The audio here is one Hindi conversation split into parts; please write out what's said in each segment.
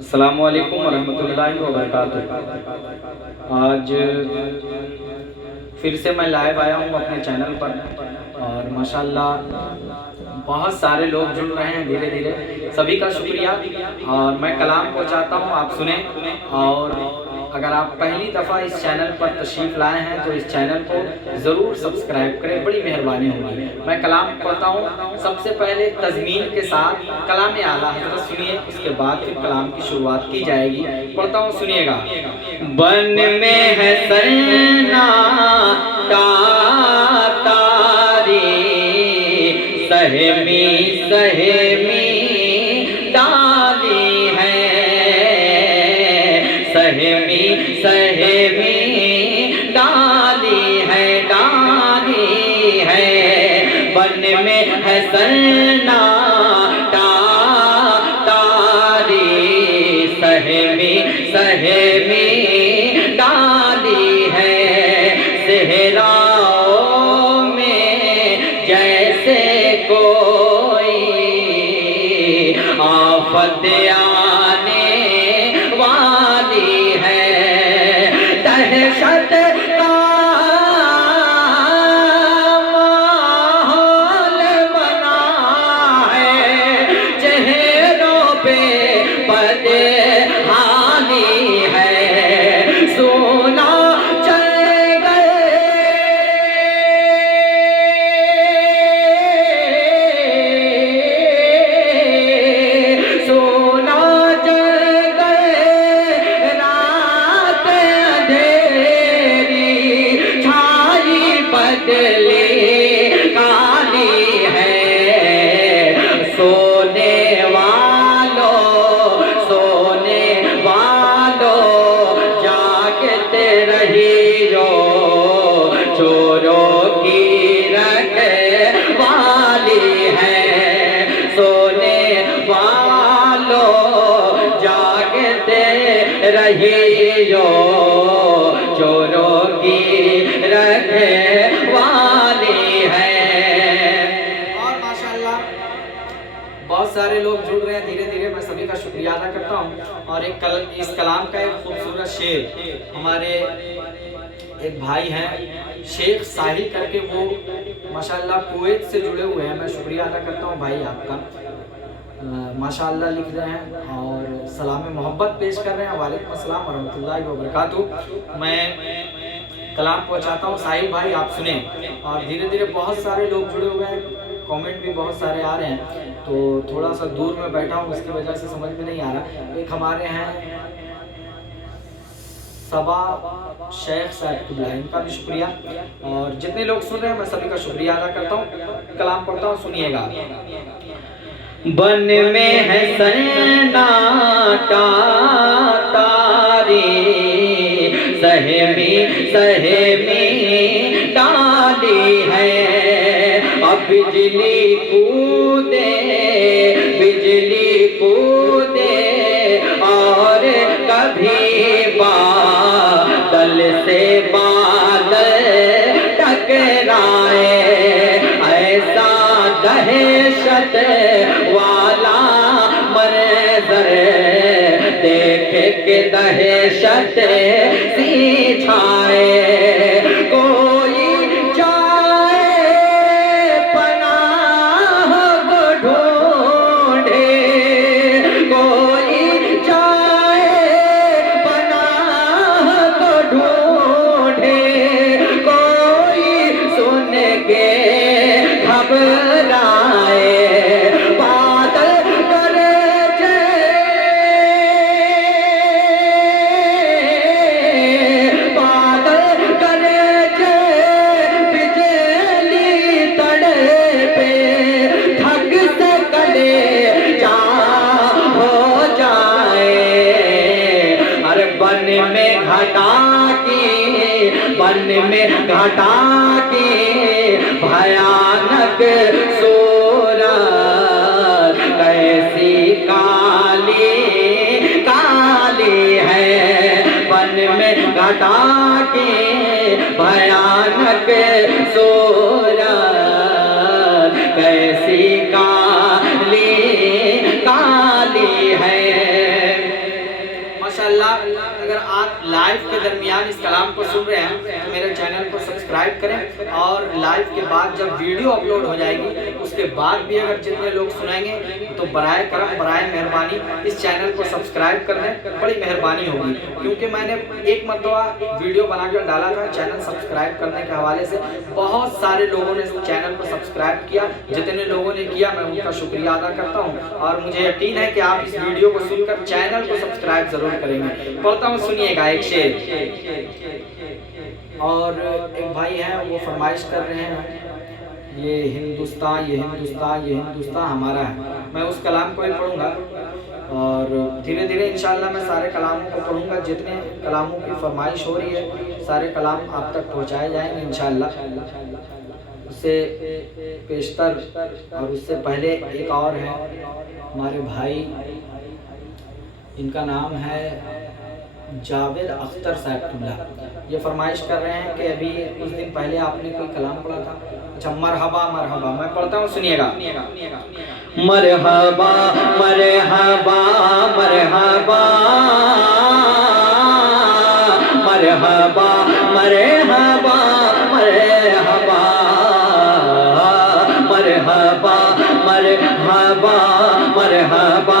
अस्सलामु अलैकुम वरहमतुल्लाहि वबरकातुहू। आज फिर से मैं लाइव आया हूँ अपने चैनल पर और माशाल्लाह बहुत सारे लोग जुड़ रहे हैं धीरे धीरे। सभी का शुक्रिया। और मैं कलाम पहुँचाता हूँ, आप सुने। और अगर आप पहली दफ़ा इस चैनल पर तशरीफ़ लाए हैं तो इस चैनल को ज़रूर सब्सक्राइब करें, बड़ी मेहरबानी होगी। मैं कलाम पढ़ता हूँ। सबसे पहले तज़मीन के साथ कलाम आला हज़रत सुनिए, उसके बाद फिर कलाम की शुरुआत की जाएगी। पढ़ता हूँ, सुनिएगा। बन में है सन्नाटा तारी, सहमी सहमी डाली है, सहमी सहमी डाली है, डाली है। बन में है सन्नाटा तारी, सहमी सहमी डाली है। सेहराओं में जैसे कोई आफत आने वाली है, दहशत का माहौल बना है, चेहरों पे बदहाली है। सोना रहियो, चोरों की रखवाली है। और माशाल्लाह बहुत सारे लोग जुड़ रहे हैं धीरे धीरे। मैं सभी का शुक्रिया अदा करता हूँ। और इस कलाम का एक खूबसूरत शेर हमारे एक भाई हैं शेख साहिल करके, वो माशाल्लाह कुवैत से जुड़े हुए हैं। मैं शुक्रिया अदा करता हूँ भाई आपका। माशाअल्लाह लिख रहे हैं और सलाम मोहब्बत पेश कर रहे हैं। वालेकुम अस्सलाम वरहमतुल्लाहि वबरकातुहू। मैं कलाम पहुंचाता हूं साहिल भाई, आप सुने। और धीरे धीरे बहुत सारे लोग जुड़े हुए हैं, कमेंट भी बहुत सारे आ रहे हैं, तो थोड़ा सा दूर में बैठा हूं, उसकी वजह से समझ में नहीं आ रहा। एक हमारे हैं सबा शेख साहब, इनका भी शुक्रिया। और जितने लोग सुन रहे हैं मैं सभी का शुक्रिया अदा करता हूँ। कलाम पढ़ता हूँ, सुनिएगा। बन में है सन्नाटा तारी, सहमी सहमी डाली है। अब बिजली कूदे, बिजली कूदे और कभी बादल से बादल टकराए, ऐसा दहशत वाला मंजर देख के दहशत सी छाए। कोई जाए पनाह को ढूंढे, कोई जाए पनाह को ढूंढे, कोई सुन के घबराए। बन में घटा की भयानक सूरत, कैसी काली काली है। बन में घटा की भयानक सूरत, कैसी काली काली है। लाइव के दरमियान इस कलाम को सुन रहे हैं तो मेरे चैनल को सब्सक्राइब करें, और लाइव के बाद जब वीडियो अपलोड हो जाएगी उसके बाद भी अगर जितने लोग सुनेंगे तो बराए करम बराए मेहरबानी इस चैनल को सब्सक्राइब कर लें, बड़ी मेहरबानी होगी। क्योंकि मैंने एक मरतबा वीडियो बनाकर डाला था चैनल सब्सक्राइब करने के हवाले से, बहुत सारे लोगों ने चैनल को सब्सक्राइब किया। जितने लोगों ने किया मैं उनका शुक्रिया अदा करता हूँ, और मुझे यकीन है कि आप इस वीडियो को सुनकर चैनल को सब्सक्राइब जरूर करेंगे। पढ़ता हूँ, सुनिएगा एक शेर। और एक भाई हैं वो फरमाइश कर रहे हैं, ये हिंदुस्तान ये हिंदुस्तान ये हिंदुस्तान हमारा है। मैं उस कलाम को ही पढ़ूंगा और धीरे धीरे इंशाल्लाह मैं सारे कलामों को पढ़ूंगा। जितने कलामों की फरमाइश हो रही है सारे कलाम आप तक पहुंचाए जाएंगे इंशाल्लाह। उससे पेशतर और उससे पहले एक और है हमारे भाई, इनका नाम है जावेद अख्तर साहब। ये फरमाइश कर रहे हैं कि अभी कुछ दिन पहले आपने कोई कलाम पढ़ा था। अच्छा, मरहबा मरहबा मैं पढ़ता हूँ, सुनिएगा। मरहबा मरहबा मरहबा मरहबा मरहबा मरहबा मरहबा मरहबा मरहबा मरहबा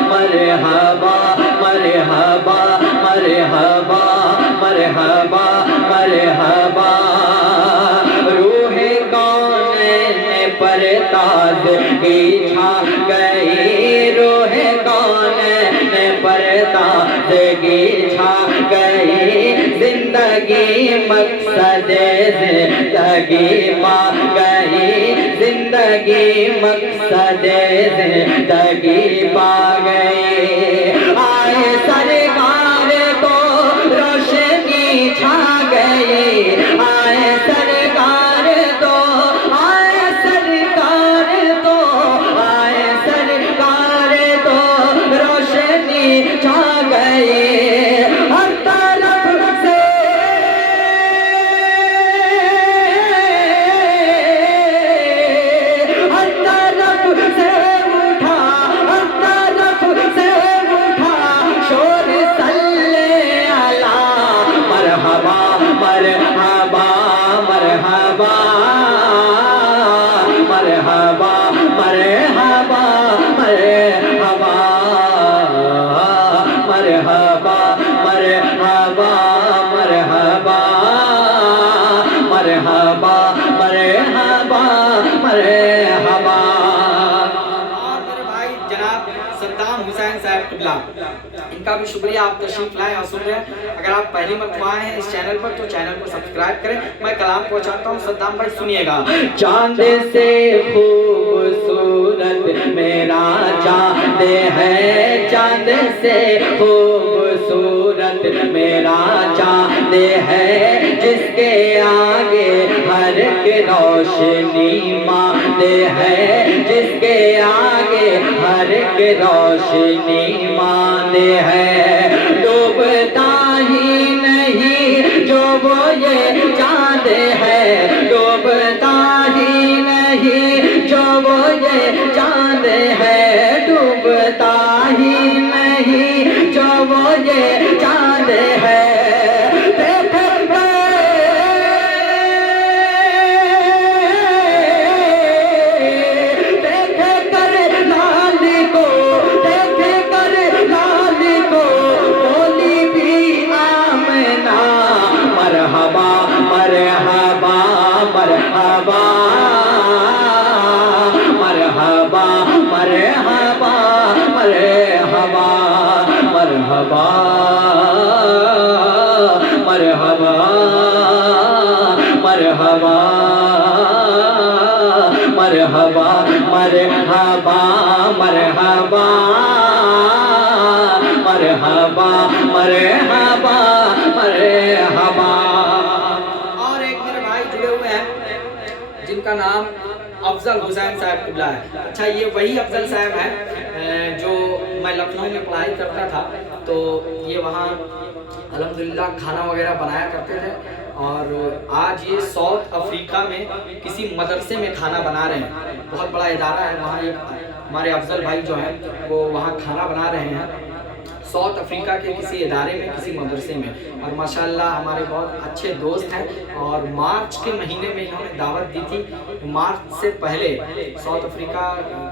मरहबा मरहबा मरहबा मरहबा मरहबा रूहे कौने पर ताज़गी छा गई, रूहे कौने पर ताज़गी छा गई, जिंदगी मकसद जिंदगी पा गई, जिंदगी मकसद जिंदगी पा गई। आए सरकार तो रोशनी छा गई, आए सरकार तो आए सरकार तो आए सरकार तो रोशनी छा गई। हर तरफ से हर तरफ से उठा, हर तरफ से उठा शोर सल्ले अला मरहबा मरहबा मरहबा मरहबा मरहबा मरहबा मरहबा मरहबा मरहबा मरहबा मरहबा मरहबा। और मेरे भाई जनाब सद्दाम हुसैन साहब किबला, इनका भी शुक्रिया, आप तशरीफ लाए और सुन रहे हैं। अगर आप पहली मरतबा आए हैं इस चैनल पर तो चैनल को सब्सक्राइब करें। मैं कलाम पहुंचाता हूँ, सद्दाम भाई सुनिएगा। चांद से खूबसूरत मेरा चांद है, चांद से खूबसूरत मेरा चांद है, जिसके आगे हर की रोशनी मांद है, जिसके आगे हर की रोशनी मांद है। डूबता ही नहीं जो वो ये चांद है, डूबता ही नहीं जो वो ये चांद है, डूबता ही नहीं जो वो ये चांद है। मरहबा मरहबा मरहबा मरहबा मरहबा मरहबा मरहबा मरहबा मरहबा मरहबा मरहबा मरहबा मरहबा मरहबा मरहबा। और एक मेरे भाई जुड़े हुए हैं जिनका नाम अफजल हुसैन साहब किबला है। अच्छा, ये वही अफजल साहब हैं जो मैं लखनऊ में पढ़ाई करता था, तो ये वहाँ अल्हम्दुलिल्लाह खाना वगैरह बनाया करते थे। और आज ये साउथ अफ्रीका में किसी मदरसे में खाना बना रहे हैं। बहुत बड़ा इदारा है वहाँ, एक हमारे अफजल भाई जो हैं वो वहाँ खाना बना रहे हैं साउथ अफ्रीका के किसी इदारे में, किसी मदरसे में। और माशाल्लाह हमारे बहुत अच्छे दोस्त हैं और मार्च के महीने में इन्होंने दावत दी थी। मार्च से पहले साउथ अफ्रीका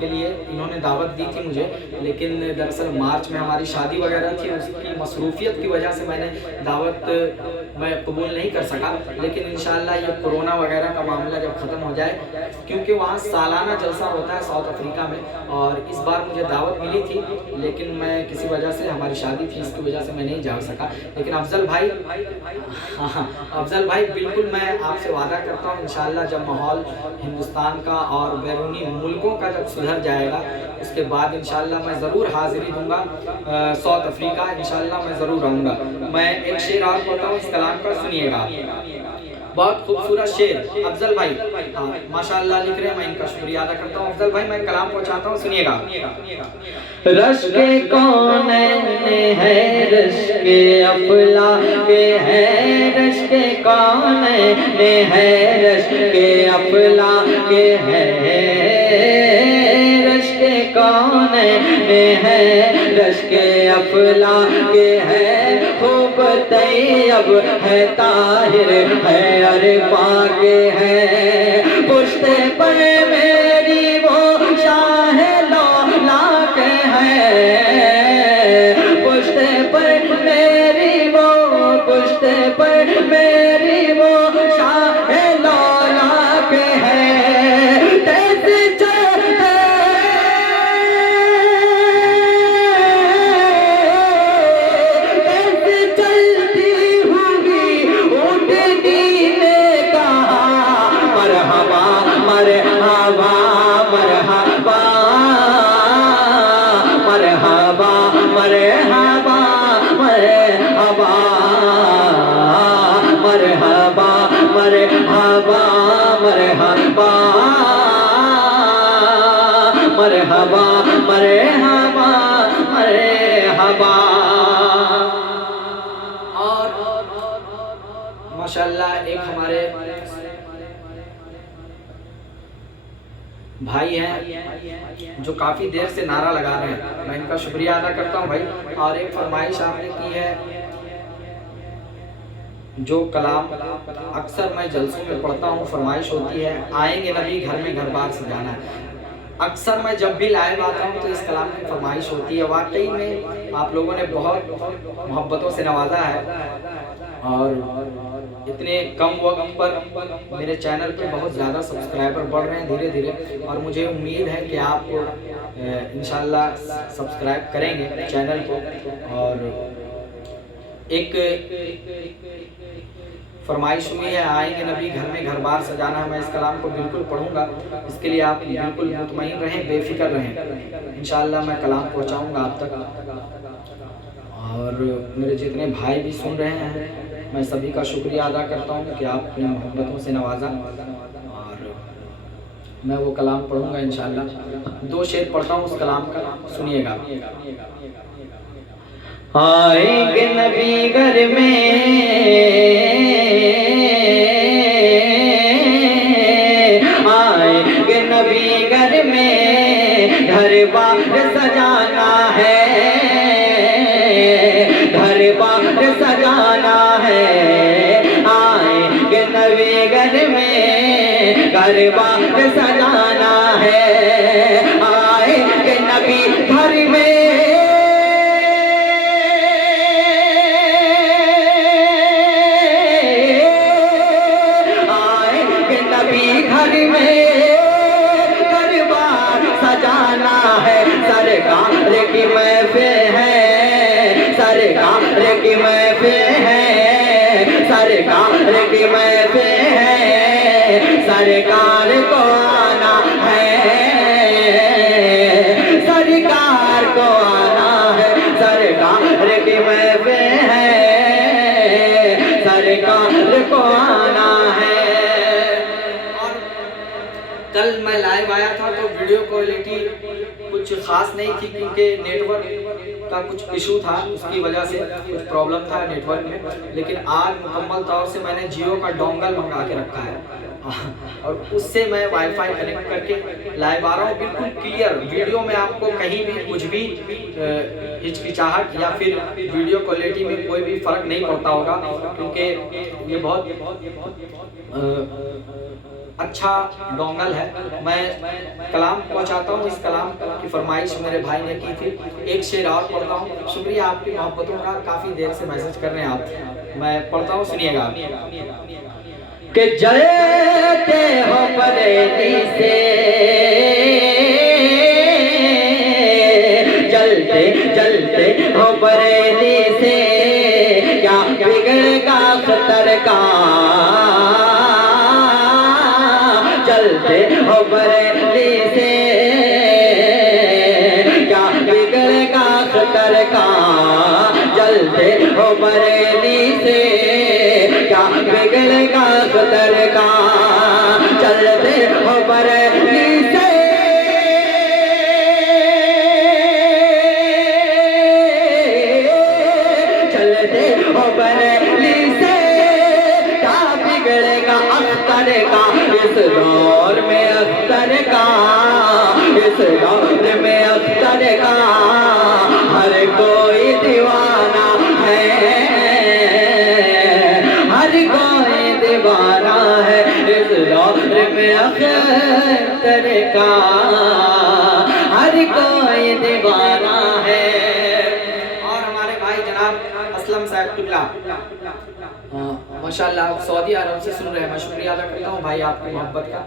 के लिए इन्होंने दावत दी थी मुझे, लेकिन दरअसल मार्च में हमारी शादी वगैरह थी, उसकी मसरूफियत की वजह से मैंने दावत मैं कबूल नहीं कर सका। लेकिन इंशाल्लाह ये कोरोना वगैरह का मामला जब ख़त्म हो जाए, क्योंकि वहाँ सालाना जलसा होता है साउथ अफ्रीका में, और इस बार मुझे दावत मिली थी लेकिन मैं किसी वजह से, हमारी शादी थी इसकी वजह से मैं नहीं जा सका। लेकिन अफजल भाई, हाँ अफजल भाई बिल्कुल मैं आपसे वादा करता हूँ इंशाल्लाह जब माहौल हिंदुस्तान का और बैरूनी मुल्कों का जब सुधर जाएगा उसके बाद इंशाल्लाह मैं ज़रूर हाज़िरी दूंगा साउथ अफ्रीका, इंशाल्लाह मैं ज़रूर आऊँगा। मैं एक शेर और पढ़ता हूँ, इस कलाम का सुनिएगा, बहुत खूबसूरत शेर अफजल भाई, हाँ माशाल्लाह लिख रहे हैं, मैं इनका शुक्रिया अदा करता हूँ। अफजल भाई मैं कलाम पहुँचाता हूँ, सुनिएगा। रश के कौन है, रश के अफला के है, रश के कौन है, रश के अफला के है, रश के कौन है, रश के अफला के है, खूब तैयब है, ताहिर है, अरे पाके है, पुश्ते पर मेरी वो शाह लौला के है, पुश्ते पर मेरी वो, पुश्ते पर मेरी वो शाह लौला के है, मरहबा मरहबा मरहबा। और माशाल्लाह एक हमारे भाई हैं जो काफ़ी देर से नारा लगा रहे हैं, मैं इनका शुक्रिया अदा करता हूं भाई। और एक फरमाइश आपने की है, जो कलाम अक्सर मैं जलसों में पढ़ता हूँ, फरमाइश होती है आएंगे नबी घर में घर बार सजाना है। अक्सर मैं जब भी लाइव आता हूँ तो इस कलाम की फरमाइश होती है। वाकई में आप लोगों ने बहुत मोहब्बतों से नवाजा है और इतने कम वक्त पर मेरे चैनल पे बहुत ज़्यादा सब्सक्राइबर बढ़ रहे हैं धीरे धीरे, और मुझे उम्मीद है कि आप इंशाल्लाह सब्सक्राइब करेंगे चैनल को। और एक फरमाइश हुई है आएंगे नबी घर में घर बार सजाना है, मैं इस कलाम को बिल्कुल पढ़ूंगा, इसके लिए आप बिल्कुल मुतमईन रहें, बेफिक्र रहें, इंशाल्लाह मैं कलाम पहुंचाऊंगा आप तक। और मेरे जितने भाई भी सुन रहे हैं मैं सभी का शुक्रिया अदा करता हूं कि आपने मोहब्बतों से नवाजा, और मैं वो कलाम पढ़ूंगा इंशाल्लाह। 2 शेर पढ़ता हूँ उस कलाम का, सुनिएगा। आएंगे नबी घर में, आएंगे नबी घर में, घर बार सजाना है, घर बार सजाना है, आएंगे नबी घर में, घर बार सजाना है, आएंगे नबी घर में, घर में घर बार सजाना है, सरकार की महफिल है, सरकार की महफिल है, सरकार की महफिल है, सरकार को आना है, सरकार को आना है, सरकार की महफिल है, सरकार को आना है। कल मैं लाइव आया था तो वीडियो क्वालिटी कुछ ख़ास नहीं थी, क्योंकि नेटवर्क का कुछ इशू था, उसकी वजह से कुछ प्रॉब्लम था नेटवर्क में। लेकिन आज मुकम्मल तौर से मैंने जियो का डोंगल मंगा के रखा है और उससे मैं वाईफाई कनेक्ट करके लाइव आ रहा हूँ, बिल्कुल क्लियर वीडियो में। आपको कहीं भी कुछ भी हिचकिचाहट या फिर वीडियो क्वालिटी में कोई भी फर्क नहीं पड़ता होगा, क्योंकि ये बहुत अच्छा डोंगल है। मैं कलाम पहुंचाता हूँ। इस कलाम की फरमाइश मेरे भाई ने की थी। एक शेर और पढ़ता हूँ। शुक्रिया आपकी मोहब्बतों का, काफ़ी देर से मैसेज कर रहे हैं आप। मैं पढ़ता हूँ, सुनिएगा आप। कि जलते हो बरेली से, जलते जलते हो बरेली से, क्या बिगड़ेगा खतर का। जलते हो बरेली से, क्या बिगड़ेगा खतर का। जलते हो बरेली से, क्या बिगड़ेगा खतर का। चलते हो बरेली से, चलते हो बरेली से, क्या बिगड़ेगा अख्तर का। इस दौर में अख्तर का, इस दौर में अख्तर का हर कोई दीवाना है, हर कोई दीवाना है। इस दौर में अख्तर का हर कोई दीवाना है। और हमारे भाई जनाब असलम साहब टिबला माशाल्लाह सऊदी अरब से सुन रहे हैं। मैं शुक्रिया अदा करता हूँ भाई आपकी मोहब्बत का,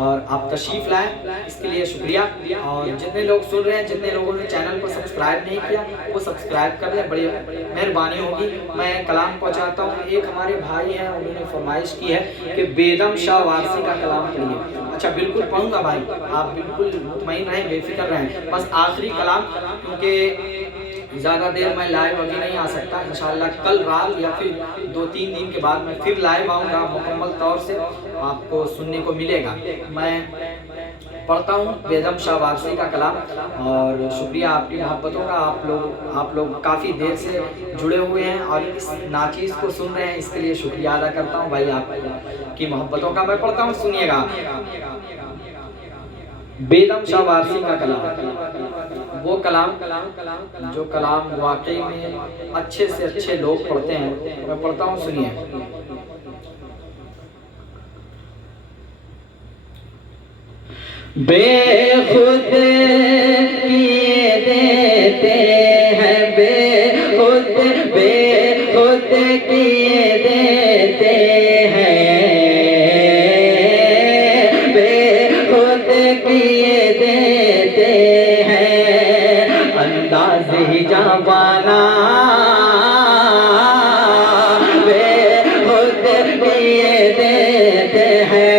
और आप तशरीफ़ लाएँ इसके लिए शुक्रिया। और जितने लोग सुन रहे हैं, जितने लोगों ने चैनल को सब्सक्राइब नहीं किया वो सब्सक्राइब कर लें, बड़ी मेहरबानी होगी। मैं कलाम पहुँचाता हूँ। एक हमारे भाई हैं, उन्होंने फरमाइश की है कि बेदम शाह वारसी का कलाम पढ़िए। अच्छा बिल्कुल पढ़ूंगा भाई, आप बिल्कुल मुतमईन रहें, बेफिक्र रहें। बस आखिरी कलाम, क्योंकि ज़्यादा देर मैं लाइव अभी नहीं आ सकता। इंशाल्लाह कल रात या फिर 2-3 दिन के बाद मैं फिर लाइव आऊँगा, मुकम्मल तौर से आपको सुनने को मिलेगा। मैं पढ़ता हूँ बेदम शाह वारसी का कलाम। और शुक्रिया आपकी मोहब्बतों का। आप लोग काफ़ी देर से जुड़े हुए हैं और इस नाचीज़ को सुन रहे हैं, इसके लिए शुक्रिया अदा करता हूँ भाई आपकी मोहब्बतों का। मैं पढ़ता हूँ, सुनिएगा। बेदम शाह वारसी का कलाम, वो कलाम जो कलाम वाकई में अच्छे से अच्छे लोग पढ़ते हैं। मैं पढ़ता हूँ, सुनिए। बेखुद किए देते हैं, बेखुद बेखुद किए देते हैं, बेखुद किए देते हैं। अंदाज़ ही जावाना बेखुद किए देते हैं,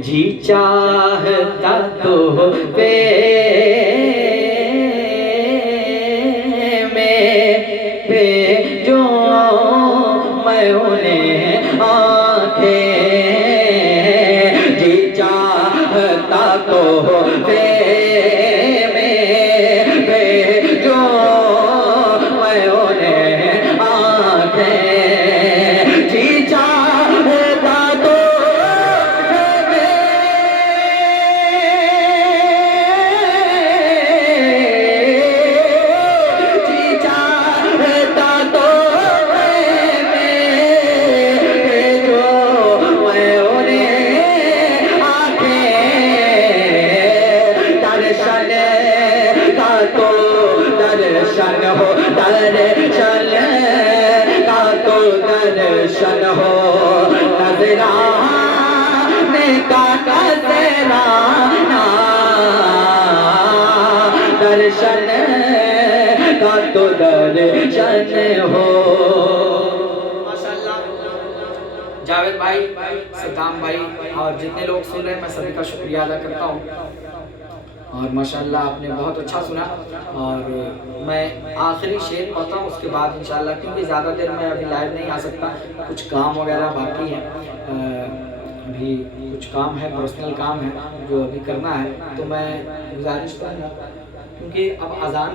जी चाहता तो पे पे जो मैं उन्हें आंखें, जी चाहता तो पे जो मैं उन्हें आंखें, जी चाहता तो पे। मैं नजराने का नजराना, दर्शन का तो दर्शन हो। माशाल्लाह जावेद भाई, सद्दाम भाई और जितने लोग सुन रहे हैं, मैं सभी का शुक्रिया अदा करता हूँ। और माशाल्लाह आपने बहुत अच्छा सुना। और मैं आखिरी शेर पढ़ता हूँ, उसके बाद इंशाल्लाह, क्योंकि ज़्यादा देर मैं अभी लाइव नहीं आ सकता, कुछ काम वगैरह बाकी है, अभी कुछ काम है, पर्सनल काम है जो अभी करना है। तो मैं गुजारिश करूँगा, क्योंकि अब अजान